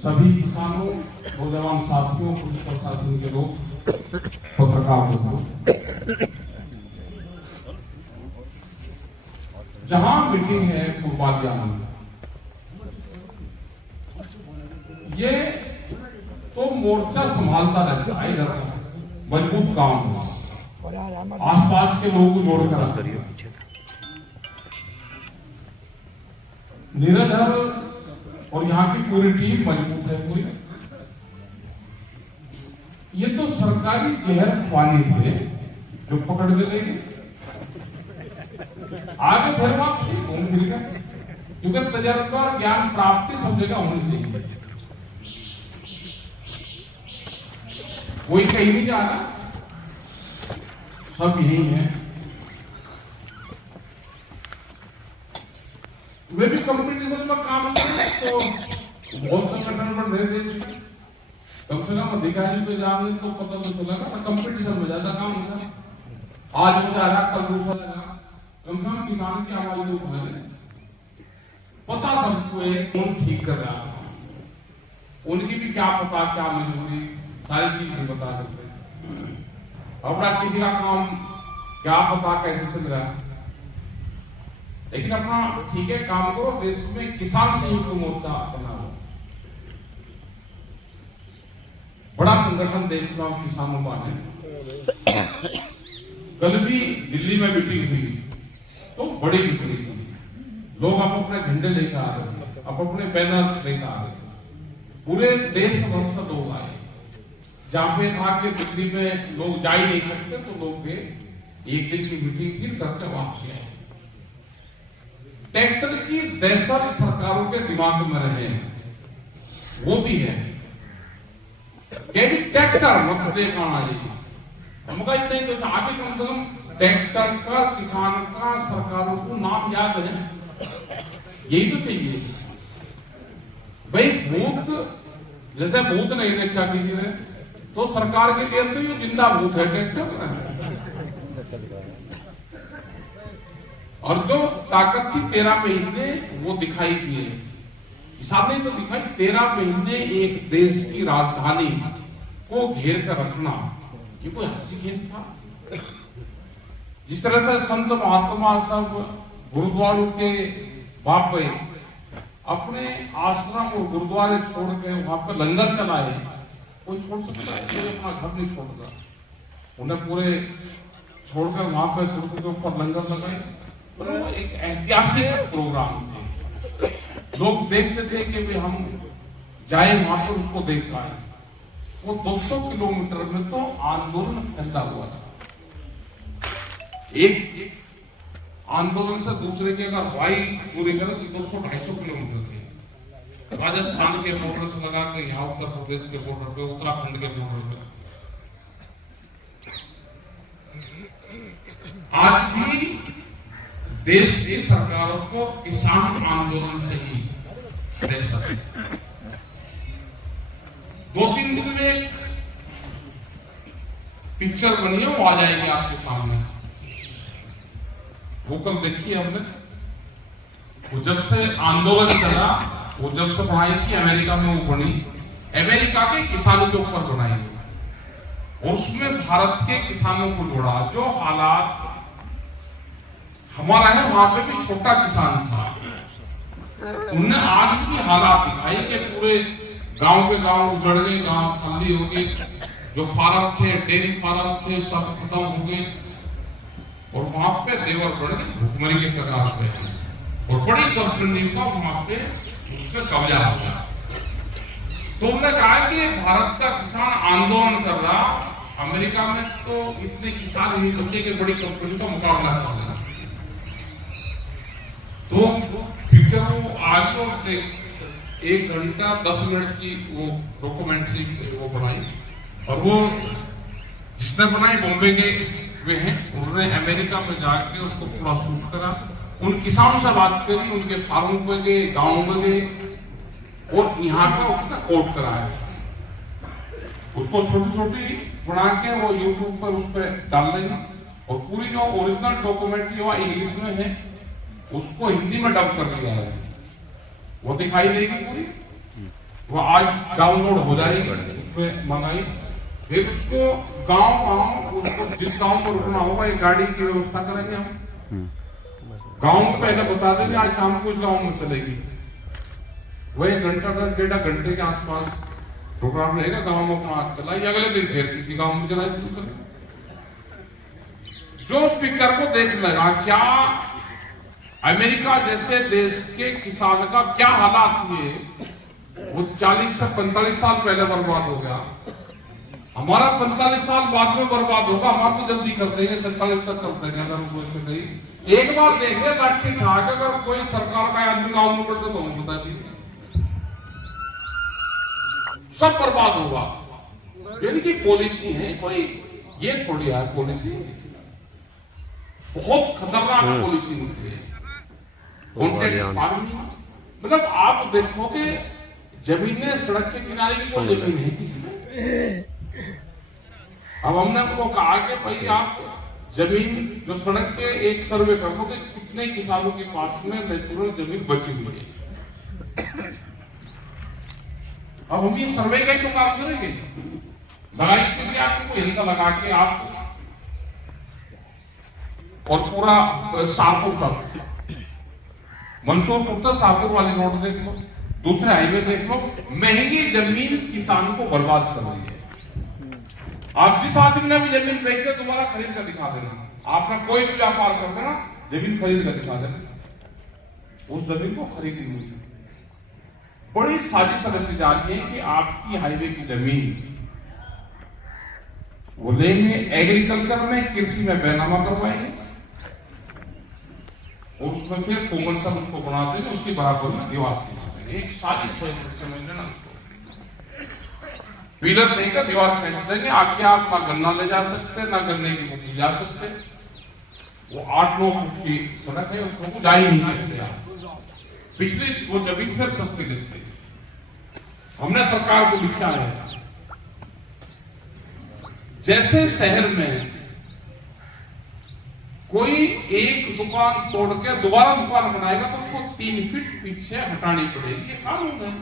सभी किसानों, नौजवान साथियों, पुलिस प्रशासन के लोग, पत्रकार लोग, जहां मीटिंग है पूर्वालिया में, ये तो मोर्चा संभालता रहता है, इधर मजबूत काम आसपास के लोगों को जोड़कर निराधार, और यहाँ की पूरी टीम मजबूत है पूरी। ये तो सरकारी जहर खुआनी थे जो पकड़ के लेंगे, आगे फिर वापसी घूम फिर गए, क्योंकि तजर्बा ज्ञान प्राप्ति सब जगह होनी चाहिए। कोई कहीं नहीं जा रहा, सब यही है। वे भी कंपटीशन में काम करें तो बहुत संगठन पर रह गए, कम से कम अधिकारी पे जाएंगे तो पता तो चलेगा ना, कंपटीशन में ज्यादा काम होगा। आज हो जा रहा, कल दूसरा लगा, कम से कम किसान की आवाज को उठा ले, पता सबको है कौन ठीक कर रहा है, उनकी भी क्या पता क्या मजबूरी, सारी चीज नहीं बता सकते। अपना किसी का काम क्या पता कैसे चल रहा है, लेकिन अपना ठीक है काम करो, देश में किसान संयुक्त मोर्चा बनाओ, बड़ा संगठन देश में किसानों का है। कल भी दिल्ली में मीटिंग हुई तो बड़ी मीटिंग हुई, लोग अब अपने झंडे लेकर आ रहे, अब अपने बैनर लेकर आ रहे, पूरे देश भर से लोग आए। जहां पे था कि दिल्ली में लोग जा ही नहीं सकते तो लोग गए, एक दिन की मीटिंग फिर करके वापस आए। ट्रैक्टर की दहशत सरकारों के दिमाग में रहे, वो भी है ट्रैक्टर मत देखना चाहिए, हमका इतना ही तो आगे कम से कम ट्रैक्टर का, किसान का, सरकारों को नाम याद है, यही तो चाहिए भाई। भूत जैसे भूत नहीं देखा किसी ने, तो सरकार के लिए तो ये जिंदा भूत है ट्रैक्टर। और जो ताकत की 13 महीने वो दिखाई दिए, हिसाब नहीं तो दिखाई, 13 महीने एक देश की राजधानी को घेर कर रखना, ये कोई हंसी खेल था। जिस तरह से संत महात्मा सब गुरुद्वारों के बापे अपने आश्रम और गुरुद्वारे छोड़ के वहां पर लंगर चलाए, कोई छोड़ सकता है, कोई अपना घर नहीं छोड़ता, उन्हें पूरे छोड़कर वहां पर सड़कों के ऊपर लंगर लगाए। तो एक ऐतिहासिक प्रोग्राम थे, लोग देखते थे कि भी हम जाए वहां पर उसको देख पाए। वो 200 किलोमीटर में तो आंदोलन फैला हुआ था, एक आंदोलन से दूसरे के अगर हवाई पूरी करें तो 200-250 किलोमीटर थे। राजस्थान के बॉर्डर से लगा के यहाँ उत्तर प्रदेश के बॉर्डर पे, उत्तराखंड के बॉर्डर पे। आज भी देश की सरकारों को किसान आंदोलन से ही दहशत है। 2-3 दिन में एक पिक्चर बनी है, वो आ जाएगी आपके सामने, वो कल देखिए हमने। वो जब से आंदोलन चला, वो जब से बनाई थी अमेरिका में, वो बनी अमेरिका के किसानों के ऊपर बनाई, और उसमें भारत के किसानों को जोड़ा। जो हालात हमारा है, वहां पे भी छोटा किसान था, उनने आज भी हालात दिखाई कि पूरे गांव के गांव उजड़ गए, गांव खाली हो गए, जो फार्म थे, डेयरी फार्म थे, सब खत्म हो गए, और वहां पे देवर बढ़ गए, भुखमरी के कगार पे, और बड़ी कंपनी का वहां पे उसका कब्जा हो गया। तो उन्होंने कहा कि भारत का किसान आंदोलन कर रहा, अमेरिका में तो इतने किसान नहीं बचे कि बड़ी कंपनी का मुकाबला कर लेना। तो पिक्चर वो आगे 1 घंटा 10 मिनट की वो डॉक्यूमेंट्री वो बनाई, और वो जिसने बनाई बॉम्बे के वे हैं, उन्होंने अमेरिका में जाके उसको पूरा शूट करा, उन किसानों से बात करी, उनके फार्म पे गए, गाँव में गए, और यहाँ का उसने कोट कराया, उसको छोटी-छोटी बना के वो यूट्यूब पर उस पर डाल देंगे, और पूरी जो ओरिजिनल डॉक्यूमेंट्री वहाँ इंग्लिश में है, उसको हिंदी में डब कर दिया है, वो दिखाई देगी पूरी। वो आज डाउनलोड हो जाएगी उसमें मंगाई, फिर उसको गांव उसको जिस गांव पर रुकना होगा एक गाड़ी की व्यवस्था करेंगे हम। गांव में पहले बता देंगे आज शाम को इस गांव में चलेगी, वो 1 घंटा 1.5 घंटे के आसपास प्रोग्राम रहेगा। गांव में अपना चलाई, अगले दिन फिर किसी गांव में चलाई। जो उस पिक्चर को देख लेगा, क्या अमेरिका जैसे देश के किसान का क्या हालात हुए, वो 40 से 45 साल पहले बर्बाद हो गया, हमारा 45 साल बाद में बर्बाद होगा। हमारा तो जल्दी कर देंगे, 47 तक कर देंगे अगर वो नहीं। एक बार देख ले लाठी खा के अगर कोई सरकार का आदमी गाँव में पड़ते तो हम बता दीजिए, सब बर्बाद होगा। यानी कि पॉलिसी है कोई, ये थोड़ी है पॉलिसी, बहुत खतरनाक पॉलिसी निकली है। कॉन्ट्रैक्ट फार्मिंग, मतलब आप देखोगे जमीनें सड़क के किनारे की कोई जमीन है किसी में। अब हमने उनको कहा कि भाई आप जमीन जो सड़क के एक सर्वे कर लो कि कितने किसानों के पास में नेचुरल जमीन बची हुई है। अब हम ये सर्वे का ही तो काम करेंगे, लगाई किसी आपको हिंसा लगा के आप, और पूरा शाहपुर तक, मंसूरपुर तक शाहपुर वाली रोड देख लो, दूसरे हाईवे देख लो, महंगी जमीन किसानों को बर्बाद कर रही है। आप जिस आदमी ने भी जमीन बेच दे, तुम्हारा खरीद कर दिखा देना। आपने कोई भी व्यापार कर देना, जमीन खरीद कर दिखा देना, उस जमीन को खरीद नहीं सकते। बड़ी साजिश रची जा रही है कि आपकी हाईवे की जमीन वो लेंगे, एग्रीकल्चर में कृषि में बैनामा करवाएंगे और उसमें फिर कॉमर्शियल उसको बना देंगे, उसकी बराबर में दीवार खींच देंगे। एक साजिश है, समझ लेना उसको। पिलर देकर दीवार खींच देंगे, आगे आप ना गन्ना ले जा सकते, ना गन्ने की मुट्ठी जा सकते। वो 8-9 फुट की सड़क है, उसको जा ही नहीं सकते आप। पिछली वो जमीन फिर सस्ती दिखती। हमने सरकार को लिखा है, जैसे शहर में कोई एक दुकान तोड़ के दोबारा दुकान बनाएगा तो उसको 3 फीट पीछे हटानी पड़ेगी, ये कानून है।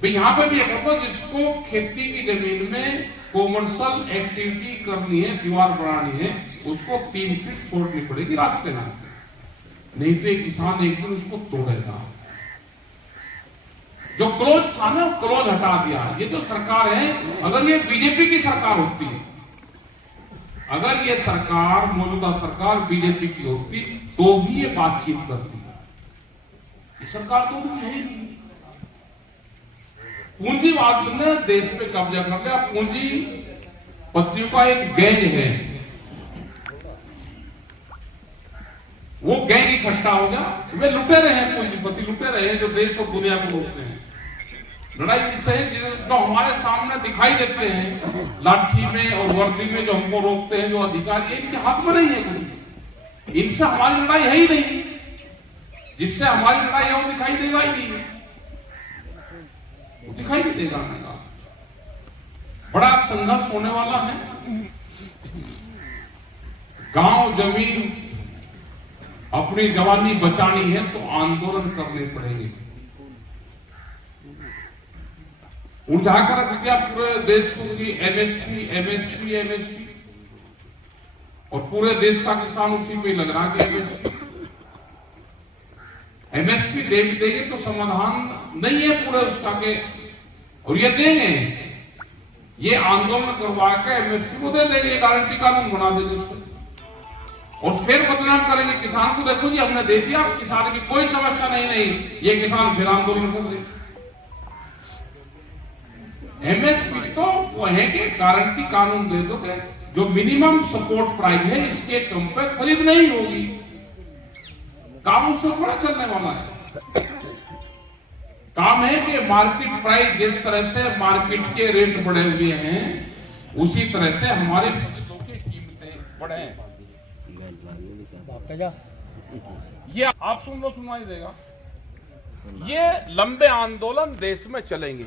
तो यहां पे भी एक जिसको खेती की जमीन में कॉमर्शियल एक्टिविटी करनी है, दीवार बनानी है, उसको 3 फीट छोड़नी पड़ेगी रास्ते में, नहीं तो एक किसान एक दिन उसको तोड़ेगा। जो क्लोज था ना, क्लोज हटा दिया। ये जो सरकार है, अगर ये बीजेपी की सरकार होती, अगर ये सरकार मौजूदा सरकार बीजेपी की होती तो भी ये बातचीत करती। ये सरकार तो है ही नहीं। पूंजीवाद ने देश पे कब्जा कर लिया। पूंजीपतियों का एक गैंग है, वो गैंग इकट्ठा हो गया। वे लुटेरे हैं, पूंजीपति लुटेरे हैं जो देश और दुनिया को लूटते हैं। लड़ाई से जो हमारे सामने दिखाई देते हैं लाठी में और वर्दी में, जो हमको रोकते हैं, जो अधिकारी, इनके हाथ में नहीं है कुछ। इनसे हमारी लड़ाई है ही नहीं, जिससे हमारी लड़ाई है वो दिखाई देगा ही नहीं, वो दिखाई नहीं देगा। बड़ा संघर्ष होने वाला है। गांव जमीन अपनी जवानी बचानी है तो आंदोलन करने पड़ेंगे। उठाकर रख दिया पूरे देश को कि एमएसपी और पूरे देश का किसान उसी पे लग रहा कि एमएसपी दे भी देंगे तो समाधान नहीं है पूरा उसका के, और ये देंगे, ये आंदोलन करवा के एमएसपी को दे देंगे, गारंटी कानून बना देंगे उसको, और फिर बदनाम करेंगे किसान को। देखो जी हमने दे दिया, किसान की कोई समस्या नहीं, ये किसान फिर आंदोलन कर देंगे। एमएसपी तो वो है कि गारंटी कानून दे दो, जो मिनिमम सपोर्ट प्राइस है इसके कम पे खरीद नहीं होगी। काम उससे बड़ा चलने वाला है। काम है कि मार्केट प्राइस, जिस तरह से मार्केट के रेट बढ़े हुए हैं उसी तरह से हमारे फसलों की कीमतें बढ़े। ये आप सुन लो, सुनाई देगा। ये लंबे आंदोलन देश में चलेंगे।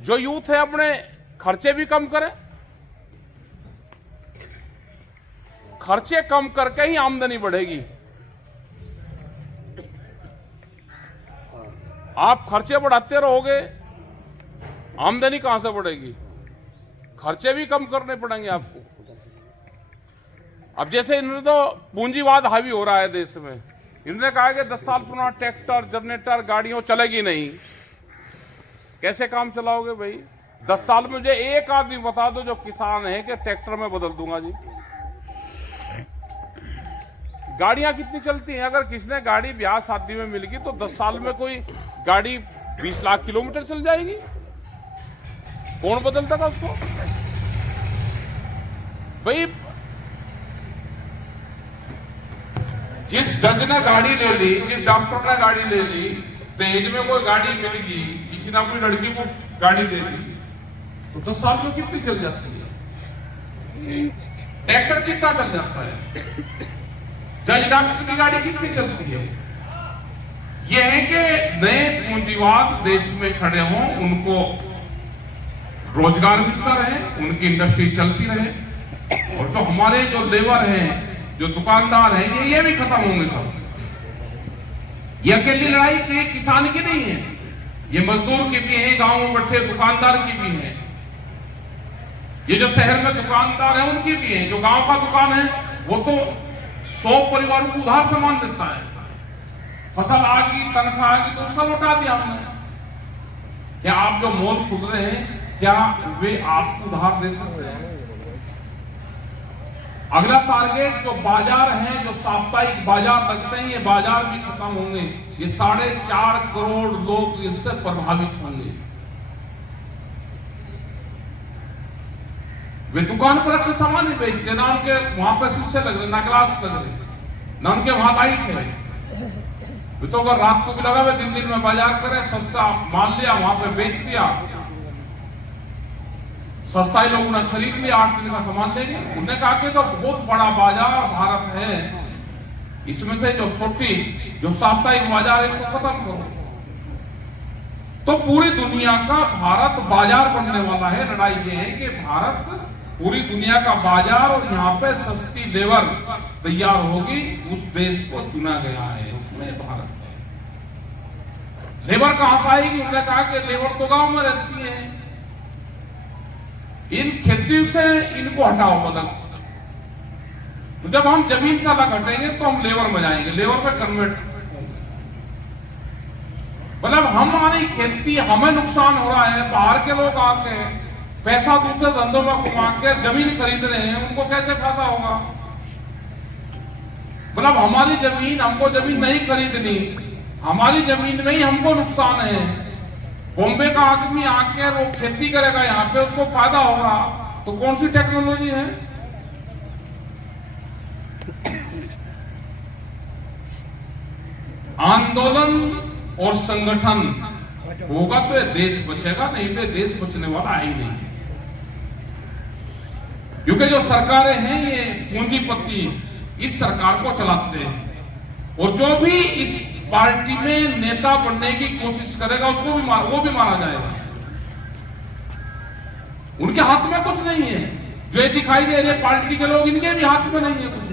जो यूथ है अपने खर्चे भी कम करे, खर्चे कम करके ही आमदनी बढ़ेगी। आप खर्चे बढ़ाते रहोगे, आमदनी कहां से बढ़ेगी? खर्चे भी कम करने पड़ेंगे आपको। अब जैसे इन्होंने तो पूंजीवाद हावी हो रहा है देश में, इन्होंने कहा कि 10 साल पुराना ट्रैक्टर, जनरेटर, गाड़ियों चलेगी नहीं। कैसे काम चलाओगे भाई? 10 साल में मुझे एक आदमी बता दो जो किसान है कि ट्रैक्टर में बदल दूंगा जी। गाड़ियां कितनी चलती हैं? अगर किसी ने गाड़ी ब्याह शादी में मिल गई तो 10 साल में कोई गाड़ी 20 लाख किलोमीटर चल जाएगी? कौन बदलता था उसको भाई? जिस जज ने गाड़ी ले ली, जिस डॉक्टर ने गाड़ी ले ली, दहेज में कोई गाड़ी मिल गई, किसी ने अपनी लड़की को गाड़ी दे दी, तो 10 साल में कितनी चल जाती है? ट्रैक्टर कितना चल जाता है? जज डॉक्टर की गाड़ी कितनी चलती है? यह है कि नए पूंजीवाद देश में खड़े हों, उनको रोजगार मिलता रहे, उनकी इंडस्ट्री चलती रहे, और जो हमारे जो लेबर हैं, जो दुकानदार हैं, ये भी खत्म होंगे सब। ये अकेली लड़ाई के किसान की नहीं है, ये मजदूर की भी है, गांव में बैठे दुकानदार की भी है, ये जो शहर में दुकानदार है उनकी भी है। जो गांव का दुकान है वो तो 100 परिवारों को उधार सामान देता है। फसल आ गई, तनख्वाह आ गई तो उसका लौटा दिया हमने। क्या आप जो मॉल खुल रहे हैं, क्या वे आपको उधार दे सकते हैं? अगला टारगेट जो बाजार है, जो साप्ताहिक बाजार लगते हैं, ये बाजार भी खत्म होंगे। ये 4.5 करोड़ लोग इससे प्रभावित होंगे। वे दुकान पर रखकर सामान नहीं बेचते, ना उनके वहां पर शीशे लग रहे, ना ग्लास लग रहे, ना उनके वहां लाइट है। वे तो अगर रात को भी लगा हुए दिन में बाजार करें, सस्ता मान लिया, वहां पे बेच दिया, सस्ता ही लोगों ने खरीद लिया, 8 दिन का सामान लेंगे। उन्होंने कहा कि तो बहुत बड़ा बाजार भारत है, इसमें से जो छोटी जो साप्ताहिक बाजार है इसको खत्म करो। तो पूरी दुनिया का भारत बाजार बनने वाला है। लड़ाई ये है कि भारत पूरी दुनिया का बाजार, और यहाँ पे सस्ती लेबर तैयार होगी, उस देश को चुना गया है, उसमें भारत है। लेबर कहां से आएगी? उन्होंने कहा कि लेबर तो गांव में रहती है, इन खेती से इनको हटाओ बदल। तो जब हम जमीन से अलग हटेंगे तो हम लेबर में जाएंगे, लेबर पे कन्वर्ट। मतलब हमारी खेती, हमें नुकसान हो रहा है, बाहर के लोग आके पैसा दूसरे धंधों में घुमा के जमीन खरीद रहे हैं, उनको कैसे फायदा होगा? मतलब हमारी जमीन, हमको जमीन नहीं खरीदनी, हमारी जमीन में ही हमको नुकसान है। बॉम्बे का आदमी आके वो खेती करेगा यहाँ पे, उसको फायदा होगा। तो कौन सी टेक्नोलॉजी है? आंदोलन और संगठन होगा तो ये देश बचेगा, नहीं तो देश बचने वाला है ही नहीं। क्योंकि जो सरकारें हैं ये पूंजीपति इस सरकार को चलाते हैं, और जो भी इस पार्टी में नेता बनने की कोशिश करेगा उसको भी वो भी मारा जाएगा। उनके हाथ में कुछ नहीं है। जो ये दिखाई दे रहे पार्टी के लोग, इनके भी हाथ में नहीं है कुछ।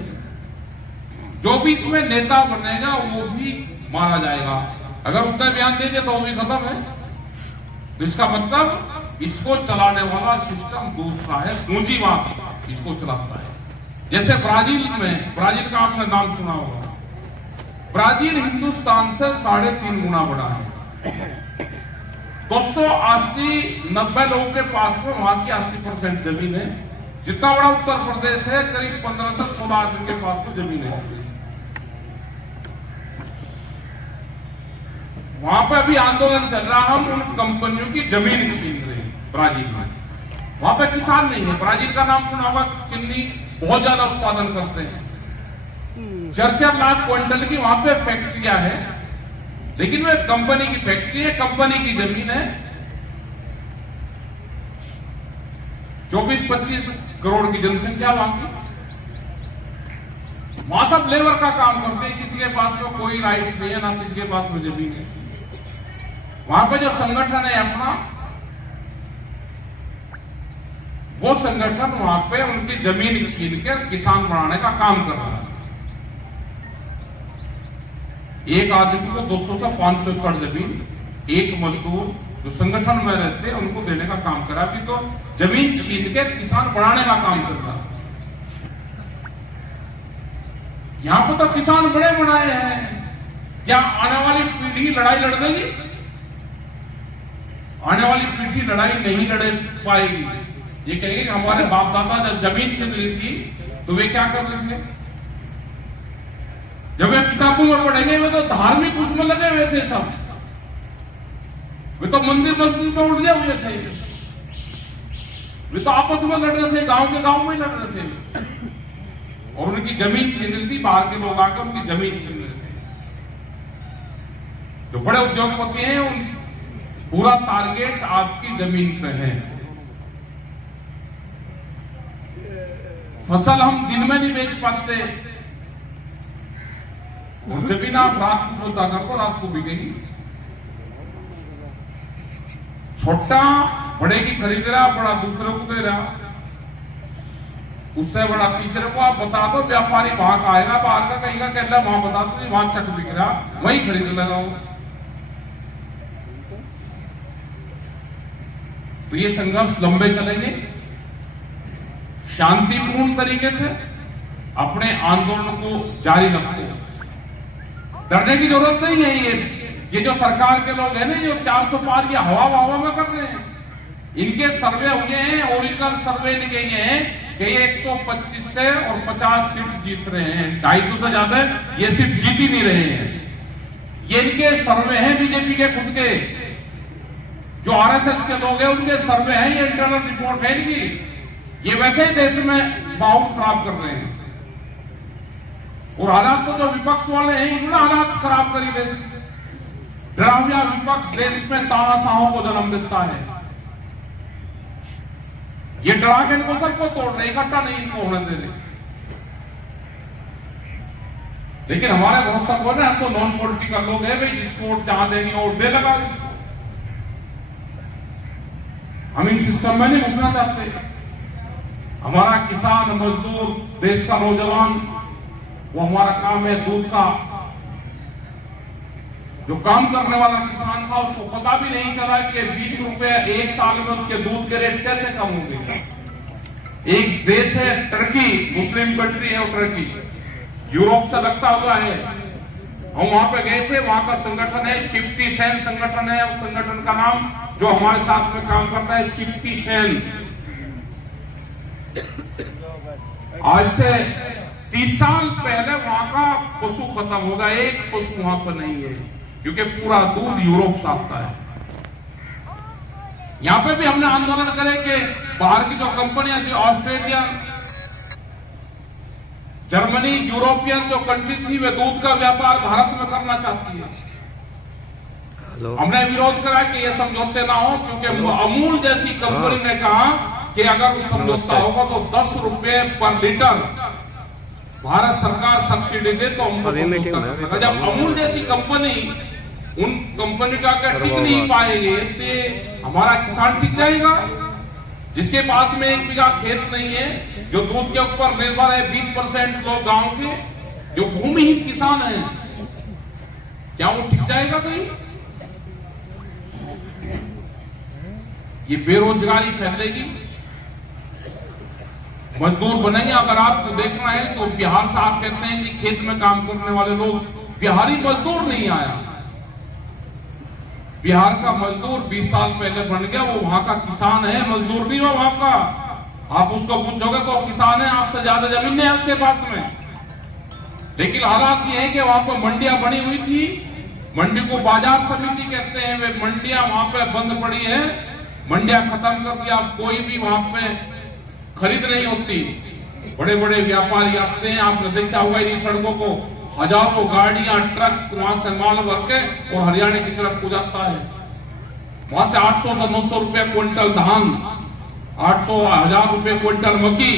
जो भी इसमें नेता बनेगा वो भी मारा जाएगा। अगर उसने बयान दे दिया तो वो भी खत्म है। तो इसका मतलब इसको चलाने वाला सिस्टम दूसरा है, पूंजीवाद इसको चलाता है। जैसे ब्राजील में, ब्राजील का आपने नाम सुना होगा, ब्राजील हिंदुस्तान से 3.5 गुना बड़ा है। 280-90 लोगों के पास में वहां की 80% जमीन है। जितना बड़ा उत्तर प्रदेश है, करीब 15 से 16 आदमी के पास में जमीन है। वहां पे अभी आंदोलन चल रहा, हम उन कंपनियों की जमीन छीन रहे हैं ब्राजील में। वहां पे किसान नहीं है। ब्राजील का नाम सुना होगा, चिन्नी बहुत ज्यादा उत्पादन करते हैं, 4-4 लाख क्विंटल की वहां पे फैक्ट्रियां है, लेकिन वो कंपनी की फैक्ट्री है, कंपनी की जमीन है। 24-25 करोड़ की जनसंख्या वहां की। वहां सब लेबर का काम करते हैं, किसी के पास में कोई राइट नहीं है, ना किसी के पास में जमीन है। वहां पे जो संगठन है अपना, वो संगठन वहां पे उनकी जमीन छीन कर किसान बनाने का काम कर रहा है। एक आदमी को 200 से 500 एकड़ जमीन एक मजदूर जो संगठन में रहते उनको देने का काम करा। अभी तो जमीन छीन के किसान बढ़ाने का काम कर रहा। यहां पर तो किसान बड़े बनाए हैं। क्या आने वाली पीढ़ी लड़ाई लड़ देगी? आने वाली पीढ़ी लड़ाई नहीं लड़ पाएगी। ये कहेंगे कि हमारे बाप दादा जब जमीन छीन ली थी तो वे क्या कर रहे थे? जब वे किताबों में पढ़ेंगे वे तो धार्मिक उसमें लगे हुए थे सब। वे तो मंदिर मस्जिद में उलझे हुए थे। वे तो आपस में लड़ रहे थे, गांव के गांव में लड़ रहे थे। और उनकी जमीन छीन रही थी, बाहर के लोग आकर उनकी जमीन छीन रहे थे। जो बड़े उद्योगपति हैं उन पूरा टारगेट आपकी जमीन पे है। फसल हम दिन में नहीं बेच पाते, जमीन आप रात को सौदा कर को रात को बिकेगी। छोटा बड़े की खरीद रहा, बड़ा दूसरे को दे रहा, उससे बड़ा तीसरे को। आप बता दो व्यापारी वहां का आएगा, बाहर का कहीं का कहला वहां बता दो वहां चक बिक रहा, वही खरीद लगाओ। तो ये संघर्ष लंबे चलेंगे। शांतिपूर्ण तरीके से अपने आंदोलन को जारी रखो। डरने की जरूरत नहीं है। ये जो सरकार के लोग हैं ना, जो 400 पार ये हवा में कर रहे हैं, इनके सर्वे हुए हैं, ओरिजिनल सर्वे इनके हैं कि ये 125 से और 50 सीट जीत रहे हैं। 250 से ज्यादा ये सीट जीत ही नहीं रहे हैं। ये इनके सर्वे हैं, बीजेपी के खुद के। जो आरएसएस के लोग हैं उनके सर्वे हैं, ये इंटरनल रिपोर्ट है इनकी। ये वैसे ही देश में माहौल खराब कर रहे हैं। और हालात तो जो विपक्ष वाले हैं इन्होंने हालात खराब करी देश की। डरावना विपक्ष देश में तानाशाहों को जन्म देता है। ये डरा के इनको सबको तोड़ रहे, इकट्ठा नहीं इनको होने दे रहे। लेकिन हमारे भरोसा को ना, हम तो नॉन पॉलिटिकल लोग हैं भाई, जिसको वोट जहां देनी हो दे लगा इसको। हम इन सिस्टम में नहीं घुसना चाहते। हमारा किसान, मजदूर, देश का नौजवान, वो हमारा काम है दूध का। जो काम करने वाला किसान था उसको पता भी नहीं चला कि 20 रुपए एक साल में उसके दूध के रेट कैसे कम होंगे। एक देश है टर्की, मुस्लिम कंट्री है वो टर्की, यूरोप से लगता हुआ है। हम वहां पे गए थे, वहां का संगठन है चिफ्टी सेन संगठन है। उस संगठन का नाम जो हमारे साथ में काम करता है चिफ्टी सेन। आज से 30 साल पहले वहां का पशु खत्म होगा, एक पशु वहां पर नहीं है, क्योंकि पूरा दूध यूरोप से आता है। यहां पे भी हमने आंदोलन करे कि बाहर की जो कंपनियां थी, ऑस्ट्रेलिया, जर्मनी, यूरोपियन जो कंट्री थी, वे दूध का व्यापार भारत में करना चाहती है। हमने विरोध करा कि ये समझौते ना हो, क्योंकि अमूल जैसी कंपनी ने कहा कि अगर वो समझौता होगा तो 10 रुपए पर लीटर भारत सरकार सब्सिडी दे तो हम समझौता। जब अमूल जैसी कंपनी उन कंपनी का अगर टिक नहीं पाएंगे तो हमारा किसान टिक जाएगा। जिसके पास में 1 बीघा खेत नहीं है, जो दूध के ऊपर निर्भर है, 20% लोग गांव के जो भूमिहीन किसान हैं, क्या वो टिक जाएगा कहीं? ये बेरोजगारी फैलेगी, मजदूर बनेंगे। अगर आपको देखना है तो बिहार से आप कहते हैं कि खेत में काम करने वाले लोग, बिहारी मजदूर नहीं आया। बिहार का मजदूर 20 साल पहले बन गया, वो वहां का किसान है, मजदूर नहीं हो वहां का। आप उसको पूछोगे तो किसान है, आपसे ज्यादा जमीन नहीं है उसके पास में। लेकिन हालात ये है कि वहां पर मंडियां बनी हुई थी, मंडी को बाजार समिति कहते हैं, वे मंडियां वहां पे बंद पड़ी है। मंडियां खत्म कर दिया, कोई भी वहां पे खरीद नहीं होती। बड़े बड़े व्यापारी आते हैं, आपने देखा हुआ इन सड़कों को, हजारों गाड़ियां, ट्रक वहां से माल भर के और हरियाणा की तरफ को जाता है। वहां से 800 से 900 रुपए क्विंटल धान, 800-1000 रुपए क्विंटल मक्की,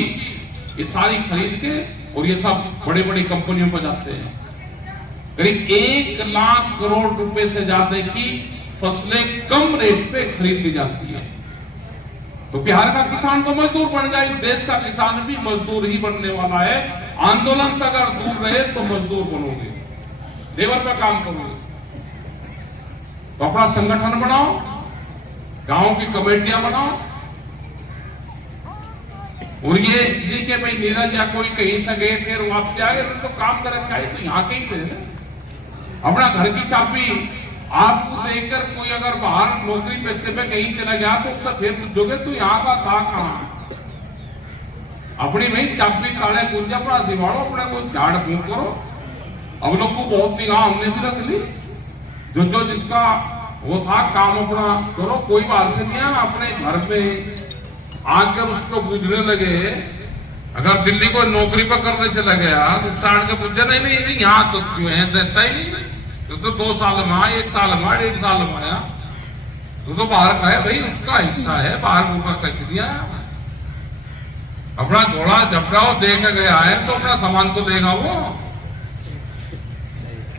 ये सारी खरीद के और ये सब बड़ी बड़ी कंपनियों पर जाते हैं। करीब 1 लाख करोड़ रुपए से ज्यादा की फसलें कम रेट पे खरीद ली जाती है। तो बिहार का किसान तो मजदूर बन गया, इस देश का किसान भी मजदूर ही बनने वाला है। आंदोलन से अगर दूर रहे तो मजदूर बनोगे, लेबर पे काम करोगे। तो अपना संगठन बनाओ, गांव की कमेटियां बनाओ, और ये नहीं कि भाई नीरज या कोई कहीं से गए थे और वापस आ गए, तो काम कर रखा है तो यहाँ के ही थे। अपना घर की चाबी आपको देकर कोई अगर बाहर नौकरी पैसे पे कहीं चला गया तो उससे फिर पूछोगे तू यहाँ का था कहाँ। अपनी भाई चाबी ताले गुंजा अपना सिवाड़ो, अपने को झाड़ फूंक करो। अब लोग को बहुत निगाह हमने भी रख ली, जो जिसका वो था काम अपना करो, कोई बाहर से नहीं आया। अपने घर में आकर उसको पूछने लगे, अगर दिल्ली को नौकरी पर करने चला गया तो साढ़ के पूछे नहीं यहाँ तो क्यों है, देता ही नहीं, तो 2 साल में आया, 1 साल में आया, 1.5 साल में आया, तो बाहर का है भाई, उसका हिस्सा है, बाहर का कच दिया। अपना घोड़ा झपटाओ देख गया है तो अपना सामान तो देगा वो,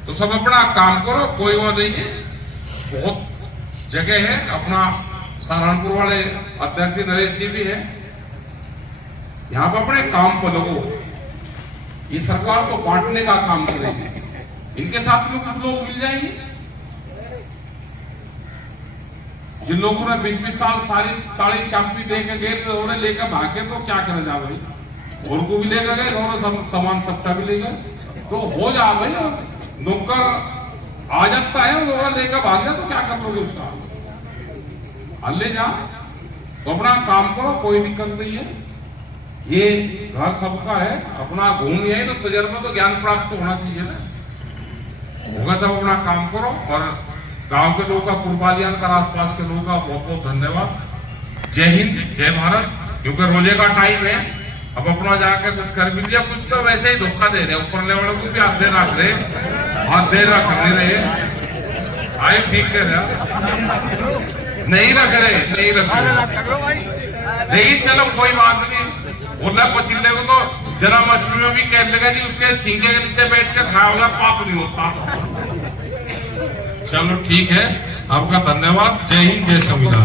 तो सब अपना काम करो, कोई वो नहीं है। बहुत जगह है, अपना सहारनपुर वाले अध्यक्ष नरेश जी भी है, यहाँ पर अपने काम पर लोगों, ये सरकार को बांटने का काम करेंगे, इनके साथ में कुछ लोग मिल जाएंगे। जिन लोगों ने 20-20 साल सारी ताली चाबी दे के गए तो उन्हें लेकर भागे तो क्या करा जा भाई, और को भी लेकर गए और सामान सबका भी ले गए, तो हो जा भाई। नौकर आ जाता है और लेकर भाग जा तो क्या कर लोगे उसका, ले जा, तो अपना काम करो, कोई दिक्कत नहीं है। ये घर सबका है, अपना घूम है तो तजर्बा तो ज्ञान प्राप्त तो होना चाहिए ना, होगा तब अपना काम करो। और गांव के लोगों का, पूर्वालियान का, आसपास के लोगों का बहुत बहुत धन्यवाद। जय हिंद, जय भारत। क्योंकि रोजे का टाइम है, अब अपना जाके कुछ कर भी लिया, कुछ तो वैसे ही धोखा दे रहे, ऊपर लेवल को भी हाथ दे रख रहे, हाथ दे रख रहे, आए ठीक कर नहीं रख रहे, नहीं रख रहे, नहीं चलो कोई बात नहीं। बोला पचिल्ले को तो जन्माष्टमी में भी कह लगा जी उसके छींके के नीचे बैठ के खाया होगा, पाप नहीं होता। चलो ठीक है, आपका धन्यवाद। जय हिंद, जय संविधान।